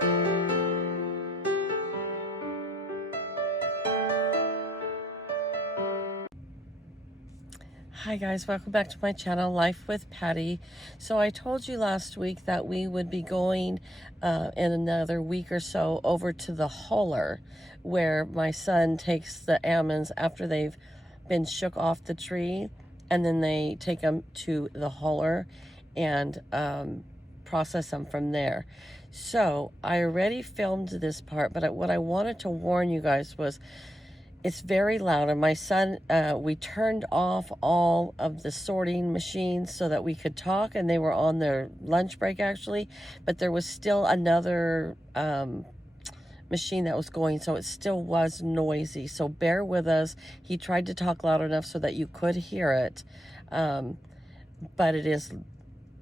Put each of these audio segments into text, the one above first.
Hi guys, welcome back to my channel, Life with Patty. So I told you last week that we would be going in another week or so over to the huller, where my son takes the almonds after they've been shook off the tree, and then they take them to the huller and process them from there. So I already filmed this part, but what I wanted to warn you guys was it's very loud, and my son, we turned off all of the sorting machines so that we could talk, and they were on their lunch break actually, but there was still another machine that was going, so it still was noisy. So bear with us. He tried to talk loud enough so that you could hear it, but it is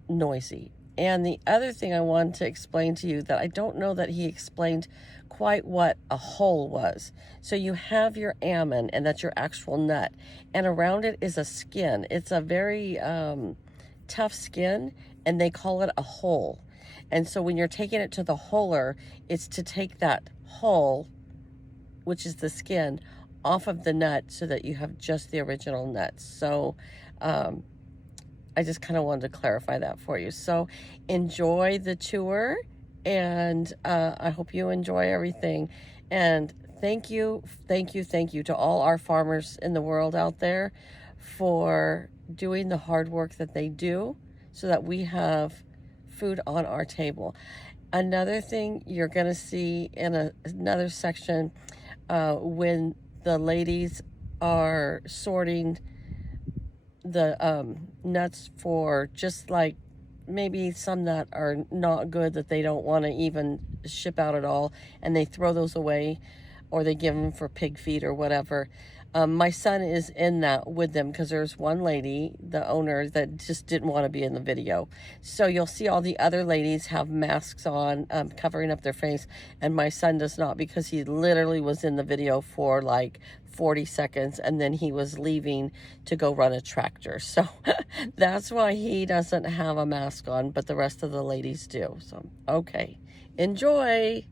noisy. And the other thing I wanted to explain to you that I don't know that he explained quite what a hull was. So you have your almond, and that's your actual nut, and around it is a skin. It's a very tough skin, and they call it a hull. And so when you're taking it to the huller, it's to take that hull, which is the skin, off of the nut so that you have just the original nut. So I just kind of wanted to clarify that for you. So enjoy the tour, and I hope you enjoy everything. And thank you to all our farmers in the world out there for doing the hard work that they do so that we have food on our table. Another thing you're going to see in another section, when the ladies are sorting the nuts for just like maybe some that are not good that they don't want to even ship out at all, and they throw those away, or they give them for pig feed or whatever. My son is in that with them, because there's one lady, the owner, that just didn't want to be in the video. So you'll see all the other ladies have masks on, covering up their face, and my son does not, because he literally was in the video for like 40 seconds, and then he was leaving to go run a tractor. So that's why he doesn't have a mask on, but the rest of the ladies do. So, okay, enjoy.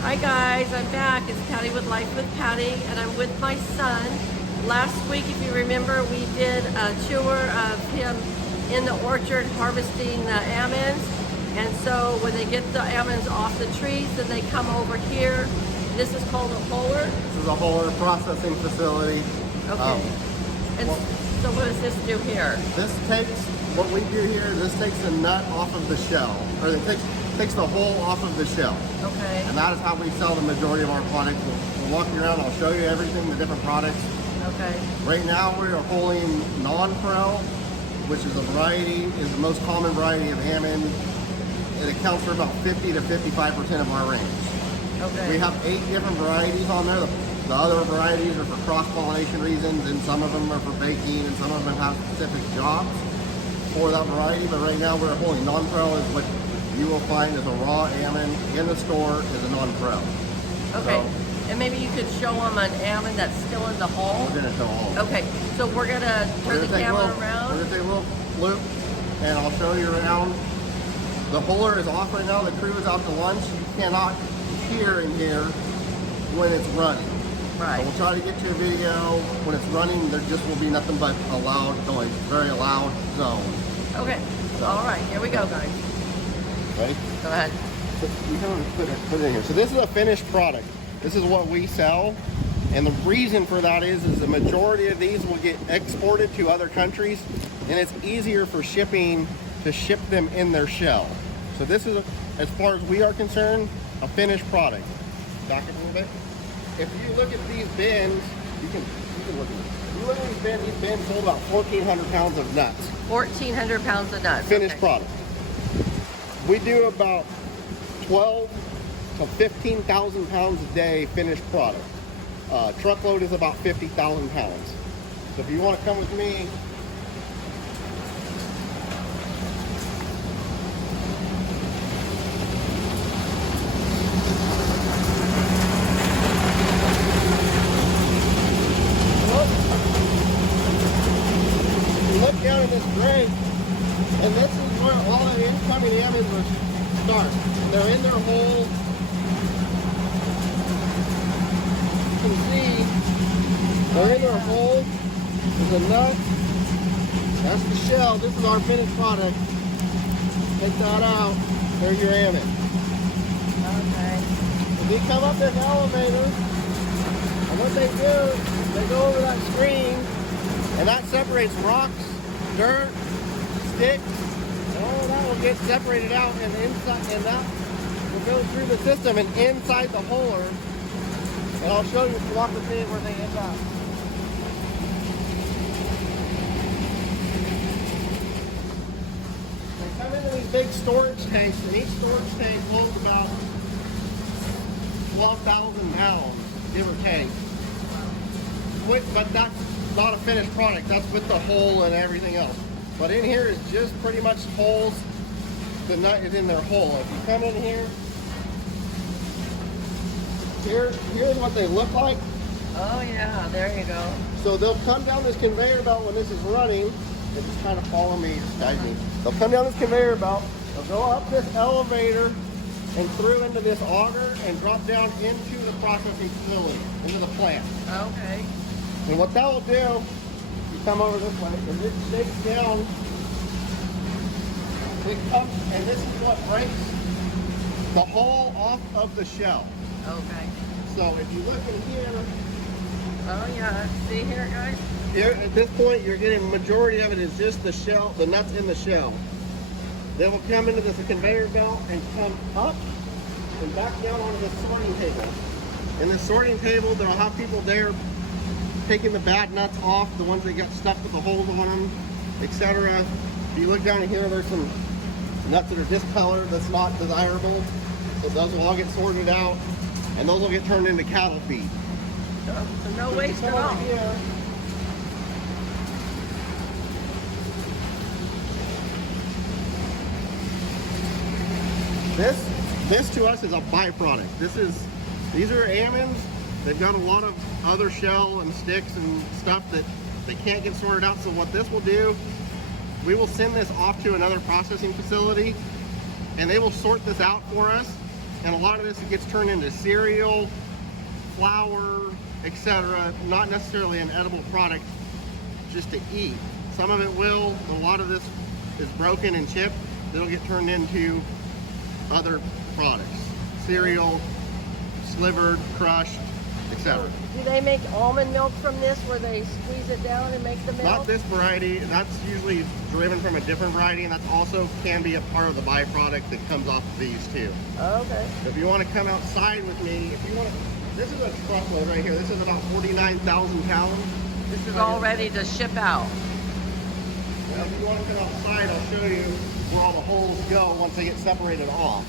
Hi guys, I'm back. It's Patty with Life with Patty, and I'm with my son. Last week, if you remember, we did a tour of him in the orchard harvesting the almonds. And so when they get the almonds off the trees, then they come over here. This is called a huller? This is a huller processing facility. Okay. So what does this do here? This takes, what we do here, this takes the nut off of the shell, or it takes the hull off of the shell. Okay. And that is how we sell the majority of our products. We'll walk you around, I'll show you everything, the different products. Okay. Right now we are hulling non-pro, which is a variety, is the most common variety of almond. It accounts for about 50 to 55% of our range. Okay. We have 8 different varieties on there. The other varieties are for cross-pollination reasons, and some of them are for baking, and some of them have specific jobs for that variety. But right now we're holding non-pro is what you will find as a raw almond in the store is a non-pro. Okay. So, and maybe you could show them an almond that's still in the hull. we're going to show all of them. Okay. So we're going to turn the camera around. We're going to take a little loop, and I'll show you around. The huller is off right now. The crew is out to lunch. You cannot hear in here when it's running. Right. So we'll try to get to a video when it's running. There just will be nothing but a loud noise, very loud zone. Okay. So. All right. Here we go, guys. Ready? Go ahead. You can put it in here. So this is a finished product. This is what we sell, and the reason for that is the majority of these will get exported to other countries, and it's easier for shipping to ship them in their shell. So this is, as far as we are concerned, a finished product. Back up a little bit. If you look at these bins, you can look at this. If you look at these bins hold about 1,400 pounds of nuts. 1,400 pounds of nuts. Finished product. We do about 12 to 15,000 pounds a day finished product. Truckload is about 50,000 pounds. So if you want to come with me, look down in this grate, and this is where all the incoming almonds will start. they're in their hole. You can see they're in their hole. There's a nut. That's the shell. This is our finished product. Take that out. There's your almond. Okay. If you come up this elevator, and what they do, they go over that screen, and that separates rocks, dirt, sticks, and all of that will get separated out, and inside, and that will go through the system and inside the holer. And I'll show you if you want to see where they end up. They come into these big storage tanks, and each storage tank holds about 12,000 pounds, give or take. But that's not a finished product. That's with the hole and everything else. But in here is just pretty much holes. The nut is in their hole. If you come in here, here's what they look like. Oh yeah, there you go. So they'll come down this conveyor belt when this is running. They just kind of follow me, just guide me. They'll come down this conveyor belt. They'll go up this elevator and through into this auger and drop down into the processing facility, into the plant. Okay. And what that will do, you come over this way, is it shakes down, it comes, and this is what breaks the hole off of the shell. Okay. So if you look in here, Oh yeah, see here guys? here at this point you're getting the majority of it is just the shell, the nuts in the shell. They will come into this conveyor belt and come up and back down onto the sorting table. In the sorting table, they'll have people there taking the bad nuts off, the ones that got stuck with the holes on them, etc. If you look down in here, there's some nuts that are discolored, that's not desirable. So those will all get sorted out, and those will get turned into cattle feed. So no waste at all. Here, this to us is a byproduct. These are almonds. They've got a lot of other shell and sticks and stuff that they can't get sorted out. So what this will do, we will send this off to another processing facility, and they will sort this out for us. And a lot of this gets turned into cereal, flour, etc. Not necessarily an edible product, just to eat. Some of it will. A lot of this is broken and chipped. It'll get turned into other products, cereal, slivered, crushed, etc. Do they make almond milk from this where they squeeze it down and make the milk? Not this variety. That's usually driven from a different variety, and that's also can be a part of the byproduct that comes off of these too. Okay. If you want to come outside with me, if you want to, this is a truckload right here. This is about 49,000 pounds. This is all ready to ship out. Now, if you want to come outside, I'll show you where all the holes go once they get separated off.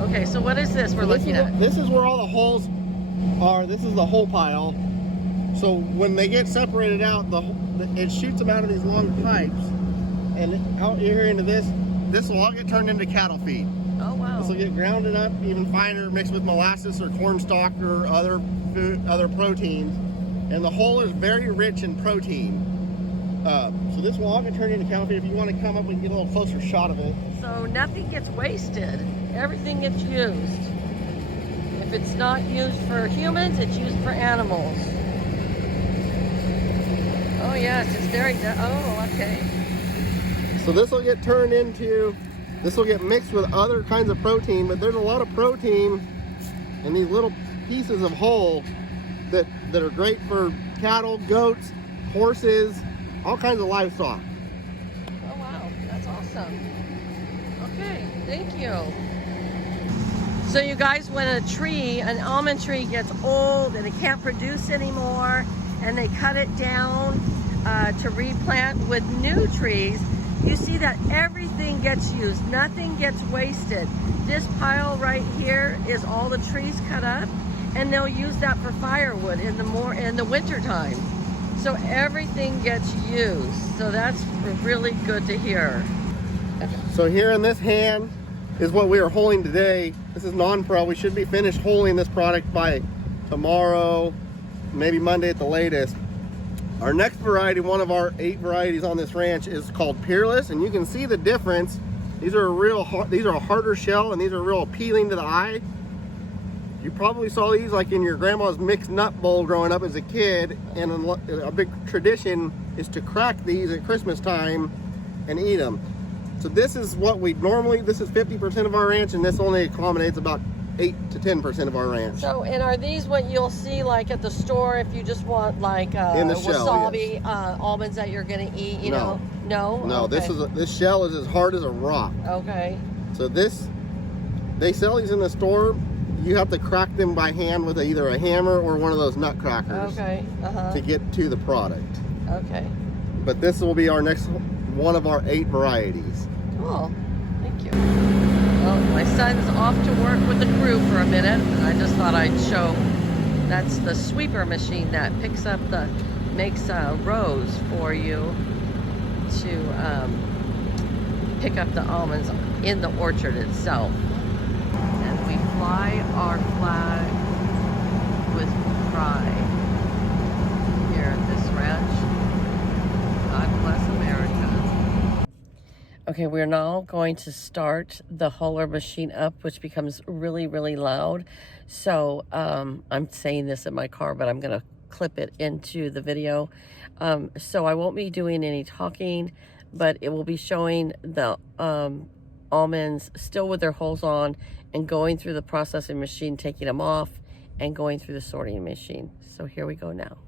Okay, so what is this we're looking at? This is where all the holes are. This is the hole pile. So when they get separated out, it shoots them out of these long pipes, and out here into this will all get turned into cattle feed. Oh wow. This will get grounded up even finer, mixed with molasses or corn stalk or other proteins, and the whole is very rich in protein. So this will all get turned into cattle feed. If you want to come up, we can get a little closer shot of it. So nothing gets wasted. Everything gets used. If it's not used for humans, it's used for animals. Oh yes, it's very, oh okay. So this will get turned into, this will get mixed with other kinds of protein, but there's a lot of protein in these little pieces of whole that are great for cattle, goats, horses, all kinds of livestock. Oh wow, that's awesome. Okay, thank you. So you guys, when a tree, an almond tree gets old and it can't produce anymore, and they cut it down to replant with new trees, you see that everything gets used, nothing gets wasted. This pile right here is all the trees cut up, and they'll use that for firewood in the winter time. So everything gets used. So that's really good to hear. So here in this hand is what we are holing today. This is non-pro. We should be finished holing this product by tomorrow, maybe Monday at the latest. Our next variety, one of our 8 varieties on this ranch, is called Peerless, and you can see the difference These are a harder shell, and these are real appealing to the eye. You probably saw these like in your grandma's mixed nut bowl growing up as a kid, and a big tradition is to crack these at Christmas time and eat them. So this is what we normally, this is 50% of our ranch, and this only accommodates about 8 to 10% of our ranch. So, and are these what you'll see like at the store if you just want like in the shell, wasabi yes. Almonds that you're gonna eat? You No. know? No. No, Okay. this shell is as hard as a rock. Okay. So they sell these in the store. You have to crack them by hand with either a hammer or one of those nut crackers. Okay. To get to the product. Okay. But this will be our next one of our 8 varieties. Cool. Thank you. Well, my son's off to work with the crew for a minute. I just thought I'd show. That's the sweeper machine that makes rows for you to pick up the almonds in the orchard itself. And we fly our flag with pride here at this ranch. God bless America. Okay, we're now going to start the huller machine up, which becomes really, really loud. So I'm saying this in my car, but I'm going to clip it into the video. So I won't be doing any talking, but it will be showing the almonds still with their hulls on and going through the processing machine, taking them off and going through the sorting machine. So here we go now.